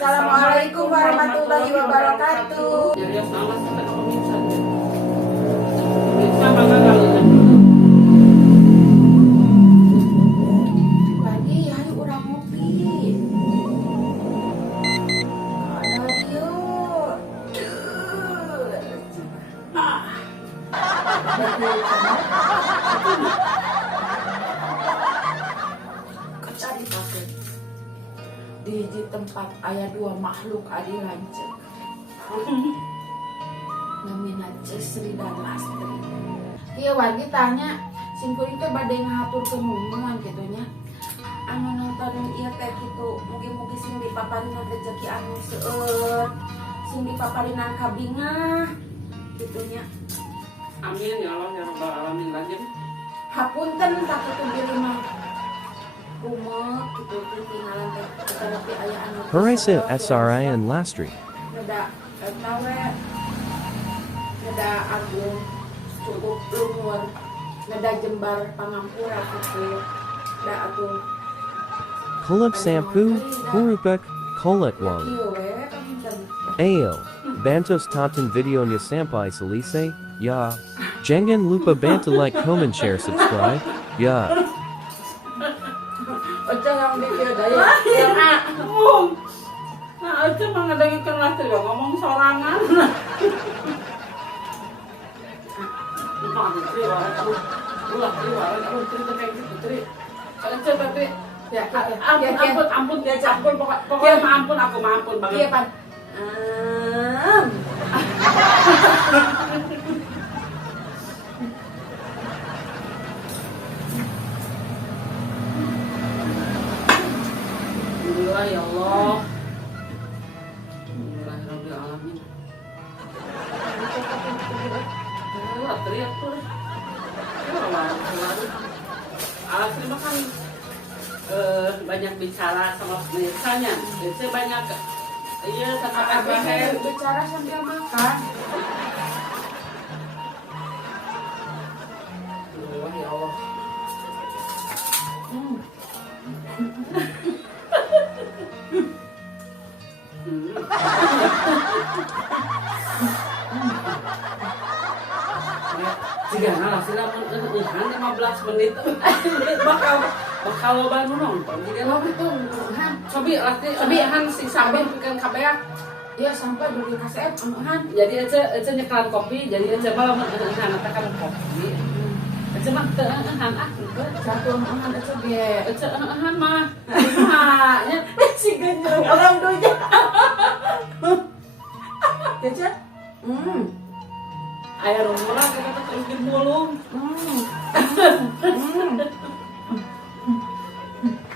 Assalamualaikum warahmatullahi wabarakatuh. Lagi ayo urang ngopi. Ada yuk. Kecari pakai di tempat ayah dua makhluk adi lancet namina Sri dan Lastri. Iya wargi tanya singkuring teh bade ngatur kemumungan gitunya anu nonton ieu teh kitu mugi-mugi sing dipaparinan rezeki anu seueur sing dipaparinan kabingah gitunya. Amin ya Allah ya rabbal alamin. Lanjut Hapunten tak kitu diri mah umat gitu tinggalan teh tetapi aya anu Harissa SRI and Lastri. Nada tawe nada agung cukup luhur nada jembar pangampura gitu da atuh Kulak Sampu, Hurupek, Kolak Wang. ieu we kapunten. Ayo, Bantos Tonton videonya sampai selesai, ya. Jangan lupa bantu like, comment, share, subscribe, ya. Oce yang dikira daya yang nah itu mah ngedengerin Lastri ya ngomong sorangan. Itu ada Tri wae aku ulah Tri wae aku Tri teh kayak gitu Tri. Ece tapi ya ampun pokoknya mah ampun aku mah ampun iya banget. pan Alhamdulillah ya Allah. Alhamdulillah rabbil alamin. Allah teriak tuh. Lastri mah kan banyak bicara sama misalnya. Itu banyak iya sama abah Abah. bicara sambil makan. Alhamdulillah ya Allah. Jika Lastri lamun 15 menit bakal baru nonton. Jika Oh gitu han Sobi Lastri han sing sambil pikeun kabeak. iya sampai beli kaset han Jadi ece nyekalan kopi, jadi ece malah han eta kan kopi. Ece mah teu han gitu. satu han aja ge Ece han mah. Nya si genyo orang dunya Cece aya rumurah kata terus dimulung.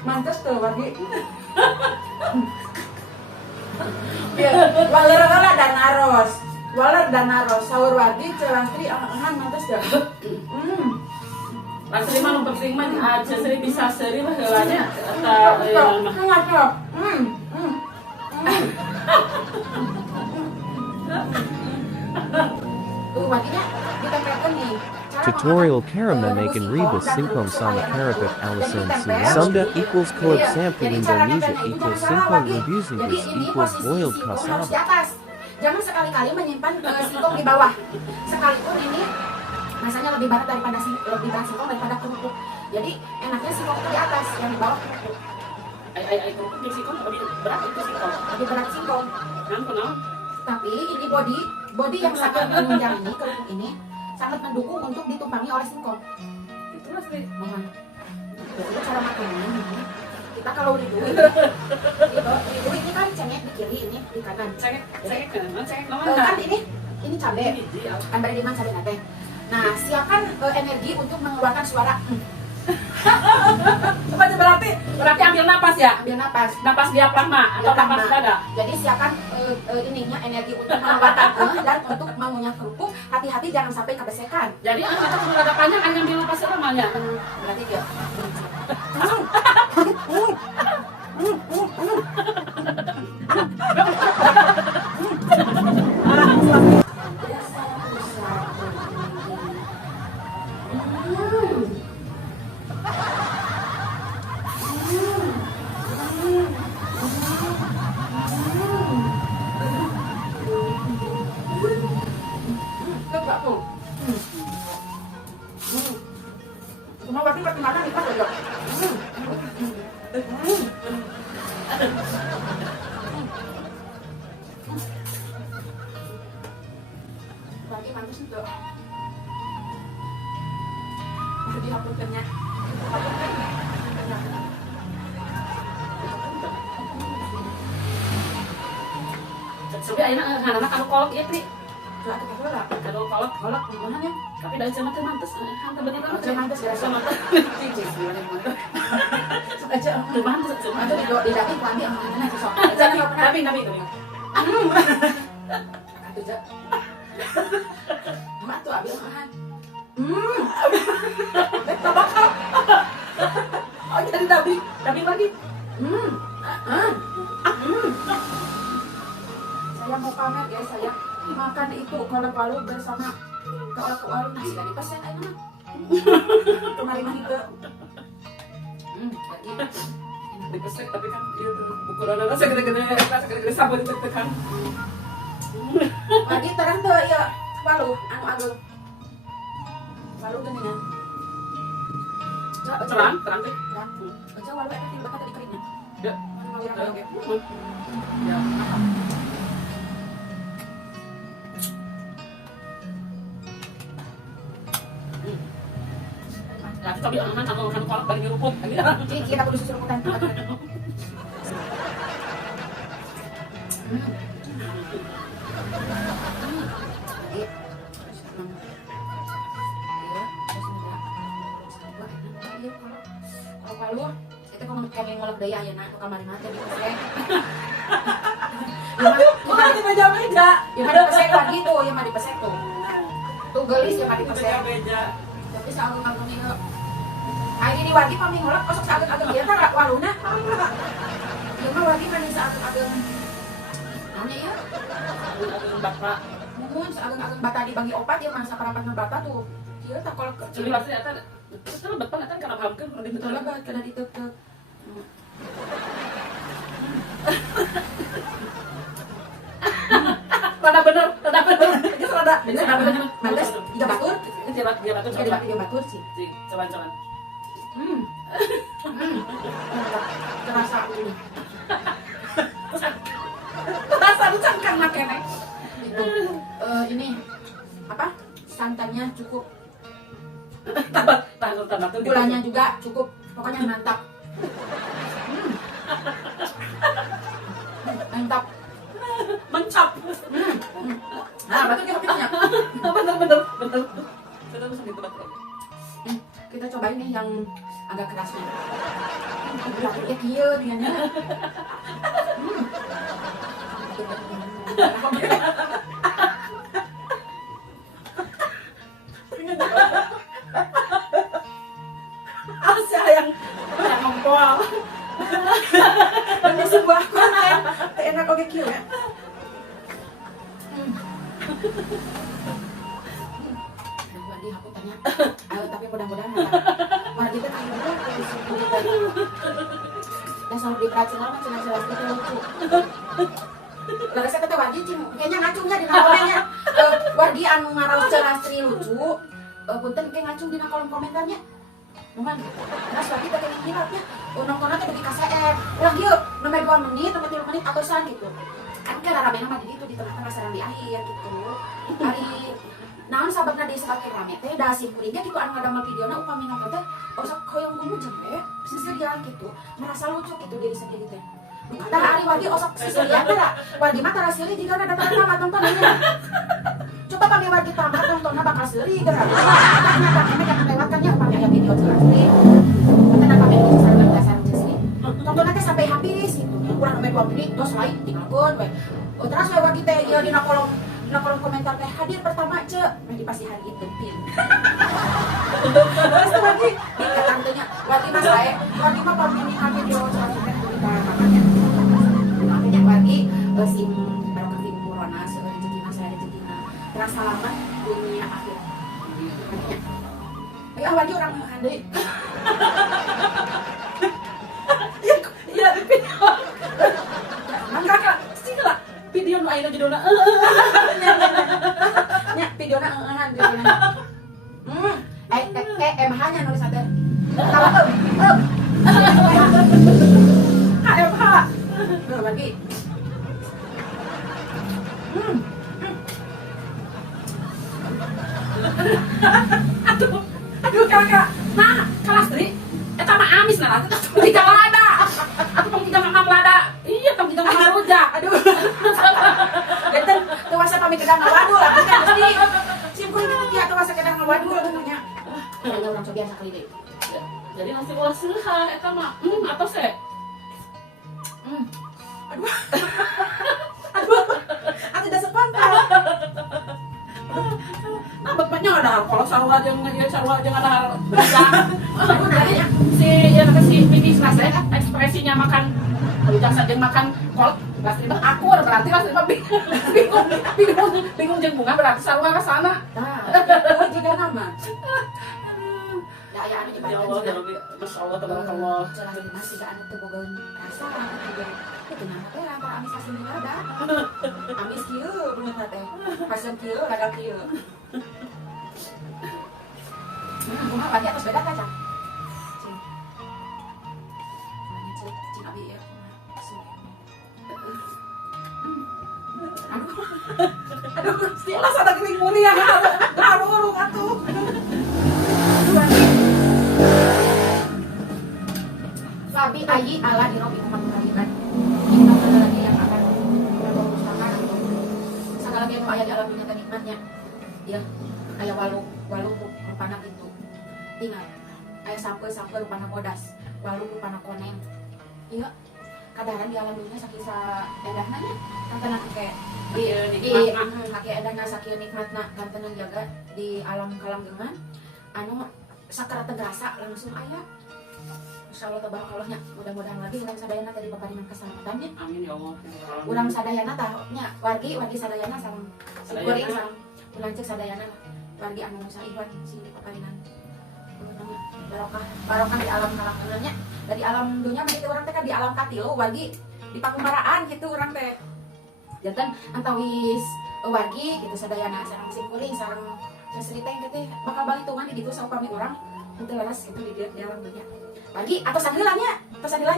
mantes tuh wargi ya waler dan aros sahur wargi celastri han mantes dah Lastri mah nu penting mah Sri bisa seri lah heulanya eta ngaco warginya kita katakan nih Tutorial Karama Makan Rebus Singkong Sama Karapet Alison Sunda equals Kulak Sampu Indonesia equals Singkong Rebus Inggris equals boiled cassava. di atas. Jangan sekali-kali menyimpan singkong di bawah. Sekalipun ini masanya lebih berat singkong daripada kerupuk. Jadi enaknya singkong itu di atas, yang di bawah kerupuk. ai kerupuk jeung singkong lebih berat itu singkong. Lebih berat singkong. Kenapa? Tapi ini body yang sangat menunjang ini kerupuk ini sangat mendukung untuk ditumpangi oleh singkong. Itu Lastri. Mohon. Jadi cara makannya ini kita kalau ridu ini kan cengek di kiri, ini di kanan. Cengek naon Kan ini cabai. Kan bari di mana cabai nate. Nah, siapkan energi untuk mengeluarkan suara. Berarti ambil napas ya? Ambil napas. Napas diafragma atau napas dada? Jadi siapkan ininya energi untuk mengeluarkan dan untuk mengunyah kerupuk. Hati-hati jangan sampai kebesekan. Jadi kita kudu rada panjang kan ngambil napas itu namanya. Berarti dia. Lagi mantus itu. Jadi hapuntennya. Sebi ayeuna ngaranna kanu kolot ieu Tri. Lah kita heula. Kanu kolot Kolak gimana? tapi dari zaman teh mantes. Hanta bener Oh, teu mantes ya, sama sama. cicing gimana gimana. Sok aja. Teu mantes cuma. Ada di dapur ku ambil mana sih sok. Jadi enggak pernah. Tapi Atuh ja. Mak tuh ambil makan. Oh jadi tapi lagi. Saya mau pamer guys, saya makan itu kolak palu bersama kolak palu nasi tadi pesen aja mah. Kemarin mah itu. Lagi. Dipesek tapi kan dia ukurannya segede-gede sabun ditekan. Lagi terang tuh ya palu anu ageng. Palu geuningan. Terang teh. Terang. Baca walu eta teh bakal tadi keringnya. Ya. Ya. Ya, tapi aman sama makan kolak dari nyeruput. Jadi kita kudu susuruputan. Kalau palu, kita kalau pengen ngolak daya ya nak, kamar mati di pesek. Wah, di meja-meja. Yang ada pesek lagi tuh, yang ada pesek tuh. Tuh gelis yang ada pesek. Meja. Tapi seagung-agung ini ayo ini wagi pami ngolak kosok seagung-agung dia tak waluna. Ieu mah wagi mah seagung-agung. Ane ya. Agung bakra. Mun seagung-agung bata dibagi opat ya masa parapan bata tuh. Ieu tak kolak Jadi kecil. maksudnya eta itu betul eta karena hamkeun di Betul banget kena ditekek. Rada bener. Geus rada. Bener. Males 3 batur. Dia batur. Tiga batur sih. Coba. Terasa ini. Rasa lu cangkang makene. Itu ini apa? Santannya cukup. Tambah tuh. Gulanya juga cukup. Pokoknya mantap. Mantap. Mencap. Nah, betul kita punya. Bener. Sudah bisa gitu betul. Kita cobain nih yang agak kerasnya. Ya kieu dianya. Asa yang ngompol. Dan di sebuah konten enak oke kieu ya. Wadi aku tanya, tapi mudah-mudahan Wadi kan akhirnya dari situ kita dasar di pracinal mah cina jelas itu lucu. Lalu saya kata Wadi cing, kayaknya ngacungnya di komennya. Wadi anu ngaraos cerastri lucu, punten kayak ngacung di kolom komentarnya. Nuhan, terus Wadi teh kayak hilapnya, nontonnya teh di KCR. Ulang yuk, nomor 2 menit, nomor 3 menit, atusan gitu. Kan rame nama di gitu di tengah-tengah sarang di akhir gitu. Hari naon sababna di sakit rame teh da simkuringnya gitu anu ngadamel videona upami nonton teh usah koyong gumujeng we sisirian gitu merasa lucu gitu diri sendiri teh kata hari Wadi osok sisirian teh Wadi mah tara seuri jika ada tamat nontonannya coba pami Wadi tamat nontonnya bakal seuri gara ternyata kami jangan lewatkan ya upami aya video jelas nih tenang kami di sarang dasar sini tonton teh sampai habis gitu kurang sampai 2 menit terus lain tinggalkeun we terus we Wadi teh ieu dina kolom komentar teh hadir pertama cek nah pasti hari itu pin terus lagi di tantenya Wadi mas Wadi mah pamini video soal teh kita makanya Wadi sim barokah di corona rezekina saya rezekina terus salaman dunia akhir ya Wadi orang handai Iya, video. Kakak, sih lah. Video nu ayeuna judulna. nya videona videona MH-nya nulis ada. KMH. wargi. Aduh kakak, nah kalas tadi, eta mah amis nah, tiga lada, atau tiga mamam lada, iya tiga mamam rujak, aduh, Beten kewasa pami kedang ngawadul lah kan mesti. Simkuring itu kia kewasa kedang ngawadul katanya. Kayaknya orang cobian sakali deh. jadi nasi ulah seuha, eta mah, atau se, Aduh. Atuh da sepantal. nah bapaknya ada kalau sarua jeung ya sarua jeung ada rujak, aduh dari si ya si Bibi Selasa ekspresinya makan rujak saja makan kolak. Las terima akur berarti las terima bingung jeung bunga berarti sarua ka sana. Nah, itu juga nama. Ya aya anu Ya Allah, ya Rabbi, Masya Allah, tabarakallah. Celah ini masih gak anu teu boga rasa juga. Itu nama teh antara amis asin jeung lada. Amis kieu beungeut teh. Asam kieu, lada kieu. Kumaha berarti atas beda kaca. Cing. Cing abi ya. Aduh, stilas ada geling muri ya. Aduh, atuh. Fabi ayi ala di robi umat kalian. Ini nama lagi yang akan berusaha segala yang ayah di alam dunia dan nikmatnya. Ya, ayah walu rupana itu. Ingat, ayah sampai rupana kodas, walu rupana koneng. Iya, kadaran di alam dunia sakisa edahna nya. Kantenan kayak di kaki edahna sakieu nikmatna kantenan jaga di alam kalanggengan. Anu sakaraat tegrasa langsung ayah. Insya Allah tabarakallah nya. Mudah-mudahan lagi urang sadayana tadi paparingan keselamatannya. Amin ya Allah. Urang sadayana tah nya wargi sadayana sareng sikuring sareng ulanceuk sadayana wargi anu saihwan si paparingan. Barokah di alam kalanggengannya. Dari alam dunia mah kitu urang teh di alam katilu wargi di pakumbaraan gitu urang teh. Janten antawis wargi gitu sadayana sareng sikuring sareng Sri teh teh bakal balitungan di ditu saupami urang henteu laras gitu di alam dunia. Lagi atau sandelanya, atau sandela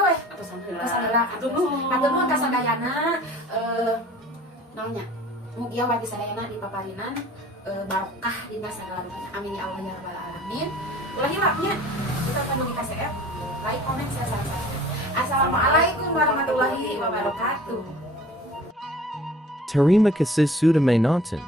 weh, Atau sampai atau nuhun ka sadayana naonnya. Mugia wargi sadayana di paparinan barokah dina sagala rupanya. Amin ya Allah ya rabbal alamin. Ulah hilapnya. Kita panu di KCF, like, comment, share, subscribe. Assalamualaikum warahmatullahi wabarakatuh. Terima kasih sudah menonton.